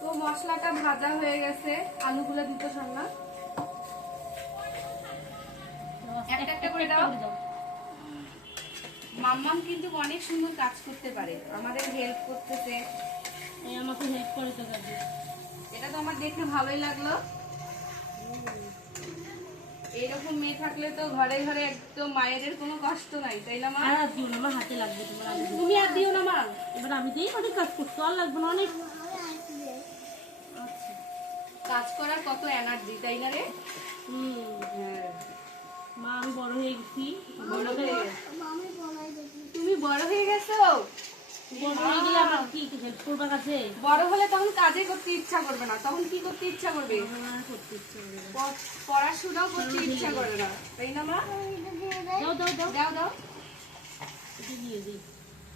তো মশলাটা ভাজা হয়ে গেছে, আলুগুলো দিতে সামনা একটা একটা করে দাও। মাম্মাম কিন্তু অনেক সুন্দর কাজ করতে পারে, আমাদের হেল্প করতেছে, আমাকে হেল্প করে তো যাবে। এটা তো আমার দেখে ভালোই লাগলো। এইরকম মেয়ে থাকলে তো ঘরে ঘরে একদম মায়েদের কোনো কষ্ট নাই, তাই না মা? আর দিও না, আমার হাতে লাগবে তোমার। তুমি আর দিও না মা, এবার আমি দিই, অনেক কাজ করতে আর লাগবে না অনেক। কাজ করার কত এনার্জি, তাই না রে? হ্যাঁ মা, আমি বড় হয়ে গেছি। তুমি বড় হয়ে গেছো? বড় হয়ে গেলে আমার কি হেল্প করবার কাছে? বড় হলে তখন কাজে করতে ইচ্ছা করবে না, তখন কি করতে ইচ্ছা করবে? করতে ইচ্ছে করবে না। পড়াশোনাও করতে ইচ্ছা করবে না, তাই না মা? দাও দাও দাও দাও দাও। এটা দিয়ে দিই।